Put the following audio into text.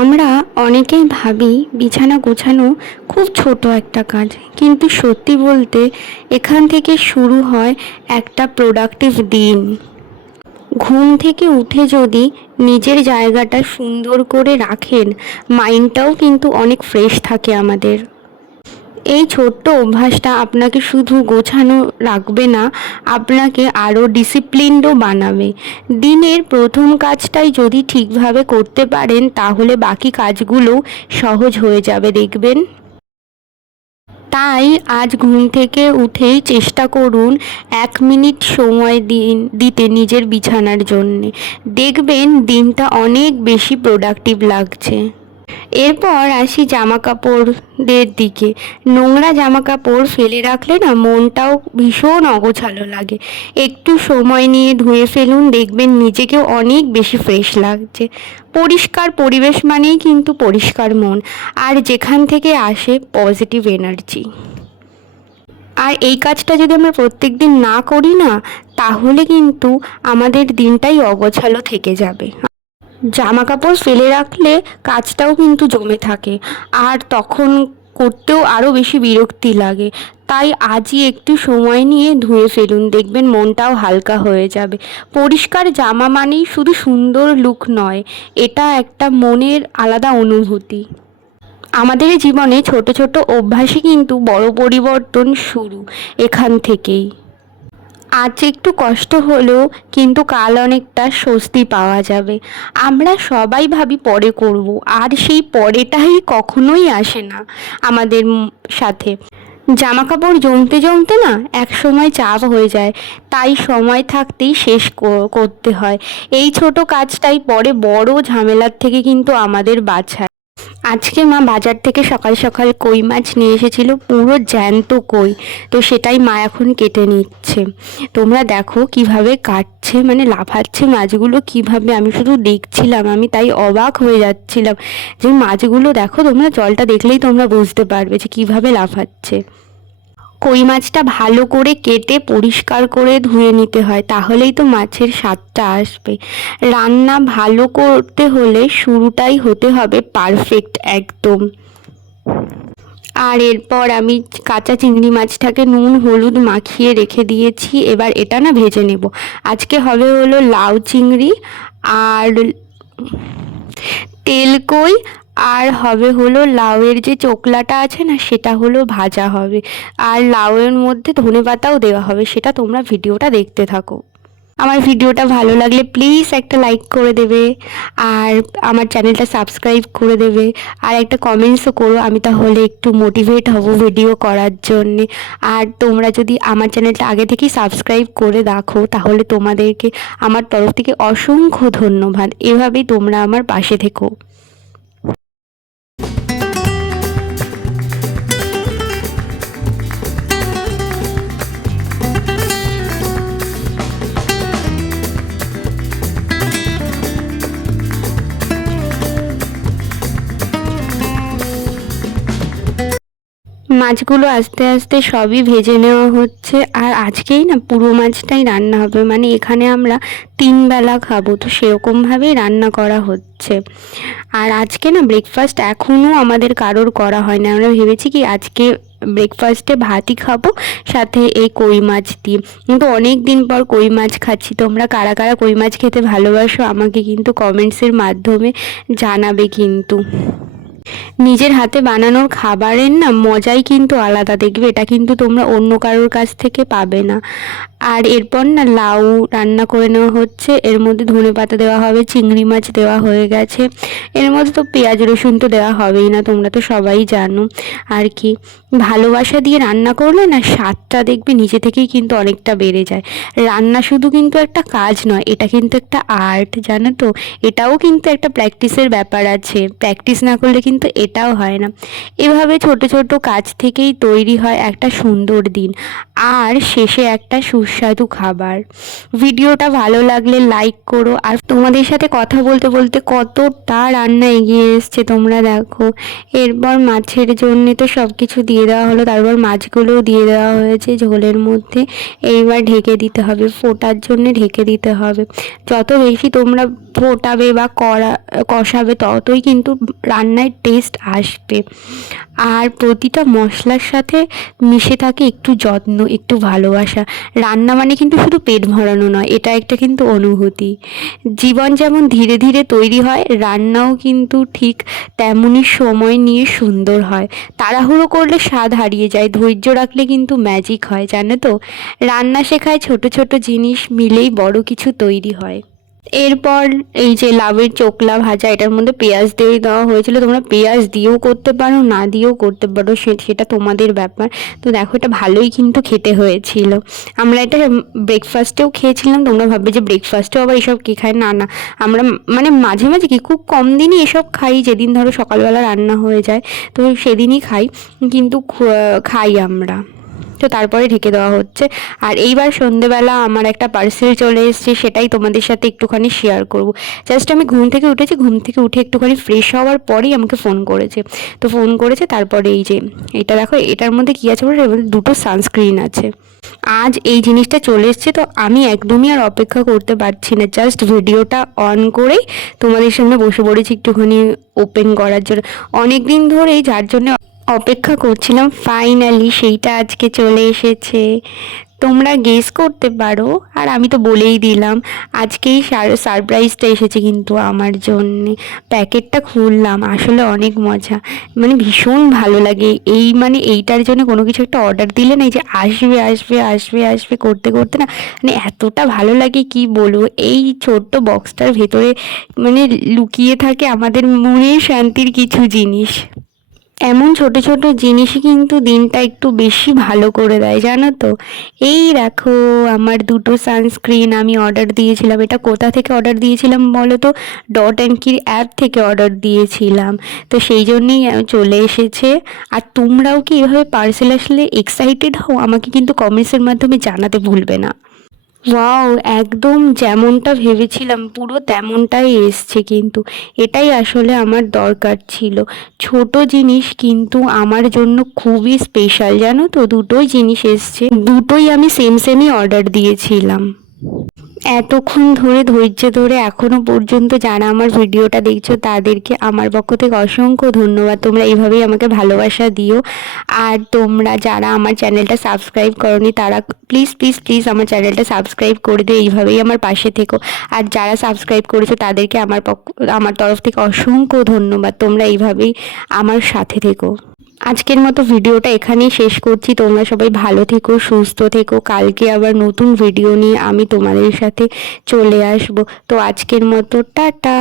আমরা অনেকেই ভাবি বিছানা গোছানো খুব ছোট একটা কাজ, কিন্তু সত্যি বলতে এখান থেকে শুরু হয় একটা প্রোডাক্টিভ দিন। ঘুম থেকে উঠে যদি নিজের জায়গাটা সুন্দর করে রাখেন, মাইন্ডটাও কিন্তু অনেক ফ্রেশ থাকে আমাদের। এই ছোট্ট অভ্যাসটা আপনাকে শুধু গোছানো রাখবে না, আপনাকে আরও ডিসিপ্লিনডও বানাবে। দিনের প্রথম কাজটাই যদি ঠিকভাবে করতে পারেন, তাহলে বাকি কাজগুলো সহজ হয়ে যাবে দেখবেন। তাই আজ ঘুম থেকে উঠেই চেষ্টা করুন 1 মিনিট সময় দিতে নিজের বিছানার জন্যে। দেখবেন দিনটা অনেক বেশি প্রোডাক্টিভ লাগছে। এরপর আসি জামা কাপড়দের দিকে। নোংরা জামা কাপড় ফেলে রাখলে না মনটাও ভীষণ অগোছালো লাগে। একটু সময় নিয়ে ধুয়ে ফেলুন, দেখবেন নিজেকেও অনেক বেশি ফ্রেশ লাগছে। পরিষ্কার পরিবেশ মানেই কিন্তু পরিষ্কার মন, আর যেখান থেকে আসে পজিটিভ এনার্জি। আর এই কাজটা যদি আমরা প্রত্যেক দিন না করি না, তাহলে কিন্তু আমাদের দিনটাই অগোছালো থেকে যাবে। জামা কাপড় ফেলে রাখলে কাজটাও কিন্তু জমে থাকে, আর তখন করতেও আরও বেশি বিরক্তি লাগে। তাই আজই একটু সময় নিয়ে ধুয়ে ফেলুন, দেখবেন মনটাও হালকা হয়ে যাবে। পরিষ্কার জামা মানেই শুধু সুন্দর লুক নয়, এটা একটা মনের আলাদা অনুভূতি। আমাদের জীবনে ছোট ছোট অভ্যাসই কিন্তু বড় পরিবর্তন শুরু এখান থেকেই। আজ একটু কষ্ট হলেও কিন্তু কাল অনেকটা স্বস্তি পাওয়া যাবে। আমরা সবাই ভাবি পরে করব, আর সেই পরেটাই কখনোই আসে না আমাদের সাথে। জামা কাপড় জমতে জমতে না এক সময় চাপ হয়ে যায়, তাই সময় থাকতেই শেষ করতে হয়। এই ছোট কাজটাই পরে বড় ঝামেলার থেকে কিন্তু আমাদের বাঁচায়। আজকে মা বাজার থেকে সকাল সকাল কই মাছ নিয়ে এসেছিল, পুরো জ্যান্ত কই। তো সেটাই মা এখন কেটে নিচ্ছে। তোমরা দেখো কিভাবে কাটছে, মানে লাফাচ্ছে মাছগুলো কিভাবে। আমি শুধু দেখছিলাম, আমি তাই অবাক হয়ে যাচ্ছিলাম যে মাছগুলো দেখো, তোমরা জলটা দেখলেই তোমরা বুঝতে পারবে যে কিভাবে লাফাচ্ছে। কই মাছটা ভালো করে কেটে পরিষ্কার করে ধুয়ে নিতে হয়, তাহলেই তো মাছের স্বাদটা আসবে। রান্না ভালো করতে হলে শুরুটাই হতে হবে পারফেক্ট একদম। আর এরপর আমি কাঁচা চিংড়ি মাছটাকে নুন হলুদ মাখিয়ে রেখে দিয়েছি। এবার এটা না ভেজে নেব। আজকে হবে হলো লাউ চিংড়ি আর তেল কই, আর হবে হলো লাউয়ের যে চোকলাটা আছে না, সেটা হলো ভাজা হবে। আর লাউয়ের মধ্যে ধনেপাতাও দেওয়া হবে, সেটা তোমরা ভিডিওটা দেখতে থাকো। আমার ভিডিওটা ভালো লাগলে প্লিজ একটা লাইক করে দেবে, আর আমার চ্যানেলটা সাবস্ক্রাইব করে দেবে, আর একটা কমেন্টসও করো, আমি তাহলে একটু মোটিভেট হব ভিডিও করার জন্যে। আর তোমরা যদি আমার চ্যানেলটা আগে থেকেই সাবস্ক্রাইব করে রাখো, তাহলে তোমাদেরকে আমার তরফ থেকে অসংখ্য ধন্যবাদ। এভাবেই তোমরা আমার পাশে থেকো। মাছগুলো আস্তে আস্তে সবই ভেজে নেওয়া হচ্ছে। আর আজকেই না পুরো মাছটাই রান্না হবে, মানে এখানে আমরা 3 বেলা খাবো, তো সেরকমভাবেই রান্না করা হচ্ছে। আর আজকে না ব্রেকফাস্ট এখনও আমাদের কারোর করা হয় না। আমরা ভেবেছি কি আজকে ব্রেকফাস্টে ভাতই খাবো সাথে এই কই মাছ দিয়ে। কিন্তু অনেক দিন পর কই মাছ খাচ্ছি। তোমরা কারা কারা কই মাছ খেতে ভালোবাসো আমাকে কিন্তু কমেন্টসের মাধ্যমে জানাবে কিন্তু। নিজের হাতে বানানোর খাবারের না মজাই কিন্তু আলাদা, দেখবে এটা কিন্তু তোমরা অন্য কারোর কাছ থেকে পাবে না। আর এরপর না লাউ রান্না করে নেওয়া হচ্ছে, এর মধ্যে ধনেপাতা দেওয়া হবে, চিংড়ি মাছ দেওয়া হয়ে গেছে। এর মধ্যে তো পেঁয়াজ রসুন তো দেওয়া হবেই না, তোমরা তো সবাই জানো। আর কি ভালোবাসা দিয়ে রান্না করলে না স্বাদটা দেখবে নিজে থেকেই কিন্তু অনেকটা বেড়ে যায়। রান্না শুধু কিন্তু একটা কাজ নয়, এটা কিন্তু একটা আর্ট, জানো তো। এটাও কিন্তু একটা প্র্যাকটিসের ব্যাপার আছে, প্র্যাকটিস না করলে কিন্তু কিন্তু এটাও হয় না। এভাবে ছোট ছোট কাজ থেকেই তৈরি হয় একটা সুন্দর দিন, আর শেষে একটা সুস্বাদু খাবার। ভিডিওটা ভালো লাগলে লাইক করো। আর তোমাদের সাথে কথা বলতে বলতে কতটা রান্না এগিয়ে এসছে তোমরা দেখো। এরপর মাছের জন্যে তো সব কিছু দিয়ে দেওয়া হলো, তারপর মাছগুলোও দিয়ে দেওয়া হয়েছে ঝোলের মধ্যে। এইবার ঢেকে দিতে হবে, ফোটার জন্যে ঢেকে দিতে হবে। যত বেশি তোমরা ফোটাবে বা কষাবে ততই কিন্তু রান্নায় টেস্ট আসবে। আর প্রতিটা মশলার সাথে মিশে থাকে একটু যত্ন, একটু ভালোবাসা। রান্না মানে কিন্তু শুধু পেট ভরানো নয়, এটা একটা কিন্তু অনুভূতি। জীবন যেমন ধীরে ধীরে তৈরি হয়, রান্নাও কিন্তু ঠিক তেমনই সময় নিয়ে সুন্দর হয়। তাড়াহুড়ো করলে স্বাদ হারিয়ে যায়, ধৈর্য রাখলে কিন্তু ম্যাজিক হয়, জানো তো। রান্না শেখায় ছোট ছোট জিনিস মিলেই বড় কিছু তৈরি হয়। এরপর এই যে লাউয়ের চোকলা ভাজা, এটার মধ্যে পেঁয়াজ দিয়ে দেওয়া হয়েছিল। তোমরা পেঁয়াজ দিয়েও করতে পারো, না দিয়েও করতে পারো, সেটা তোমাদের ব্যাপার। তো দেখো, এটা ভালোই কিন্তু খেতে হয়েছিল। আমরা এটা ব্রেকফাস্টেও খেয়েছিলাম। তোমরা ভাববে যে ব্রেকফাস্টেও আবার এসব কে খায়? না না, আমরা মানে মাঝে মাঝে কি খুব কম দিনই এসব খাই, যেদিন ধরো সকালবেলা রান্না হয়ে যায় তো সেদিনই খাই, কিন্তু খাই আমরা। তো তারপরে ঢেকে দেওয়া হচ্ছে। আর এইবার সন্ধেবেলা আমার একটা পার্সেল চলে এসেছে, সেটাই তোমাদের সাথে একটুখানি শেয়ার করব। জাস্ট আমি ঘুম থেকে উঠেছি, ঘুম থেকে উঠে একটুখানি ফ্রেশ হওয়ার পরেই আমাকে ফোন করেছে। তো ফোন করেছে, তারপরে এই যে এটা দেখো, এটার মধ্যে কী আছে বলে, এর মধ্যে দুটো সানস্ক্রিন আছে। আজ এই জিনিসটা চলে এসছে, তো আমি একদমই আর অপেক্ষা করতে পারছি না। জাস্ট ভিডিওটা অন করেই তোমাদের সামনে বসে পড়েছি একটুখানি ওপেন করার জন্য। অনেক দিন ধরেই যার জন্য অপেক্ষা করছিলাম, ফাইনালি সেইটা আজকে চলে এসেছে। তোমরা গেস করতে পারো, আর আমি তো বলেই দিলাম। আজকেই সারপ্রাইজটা এসেছে কিন্তু আমার জন্যে। প্যাকেটটা খুললাম, আসলে অনেক মজা, মানে ভীষণ ভালো লাগে। মানে এইটার জন্য কোনো কিছু একটা অর্ডার দিলে না, এই যে আসবে আসবে আসবে আসবে করতে করতে না, মানে এতটা ভালো লাগে কি বলবো। এই ছোট্ট বক্সটার ভেতরে মানে লুকিয়ে থাকে আমাদের মনের শান্তির কিছু জিনিস। এমন ছোট ছোট জিনিসই কিন্তু দিনটা একটু বেশি ভালো করে দেয়, জানো তো। এই দেখো, আমার দুটো সানস্ক্রিন আমি অর্ডার দিয়েছিলাম। এটা কোথা থেকে অর্ডার দিয়েছিলাম বলো তো? ডট অ্যান্ড কির অ্যাপ থেকে অর্ডার দিয়েছিলাম। তো সেই জন্যেই চলে এসেছে। আর তোমরাও কি এভাবে পার্সেল আসলে এক্সাইটেড হও? আমাকে কিন্তু কমেন্টসের মাধ্যমে জানাতে ভুলবে না। ওয়াও, একদম যেমনটা ভেবেছিলাম পুরো তেমনটাই এসছে কিন্তু। এটাই আসলে আমার দরকার ছিল। ছোট জিনিস কিন্তু আমার জন্য খুবই স্পেশাল, জানো তো। দুটোই জিনিস এসছে, দুটোই আমি সেমই অর্ডার দিয়েছিলাম। এতক্ষণ ধরে ধৈর্য ধরে এখনো পর্যন্ত যারা আমার ভিডিওটা দেখছো তাদেরকে আমার পক্ষ থেকে অসংখ্য ধন্যবাদ। তোমরা এইভাবেই আমাকে ভালোবাসা দিও। আর তোমরা যারা আমার চ্যানেলটা সাবস্ক্রাইব করোনি তারা প্লিজ প্লিজ প্লিজ আমার চ্যানেলটা সাবস্ক্রাইব করে দিও, এইভাবেই আমার পাশে থেকো। আর যারা সাবস্ক্রাইব করেছো তাদেরকে আমার তরফ থেকে অসংখ্য ধন্যবাদ। তোমরা এইভাবেই আমার সাথে থেকো। আজকের মতো ভিডিওটা এখানেই শেষ করছি। তোমরা সবাই ভালো থেকো, সুস্থ থেকো। কালকে আবার নতুন ভিডিও নিয়ে আমি তোমাদের সাথে চলে আসবো। তো আজকের মতো টাটা।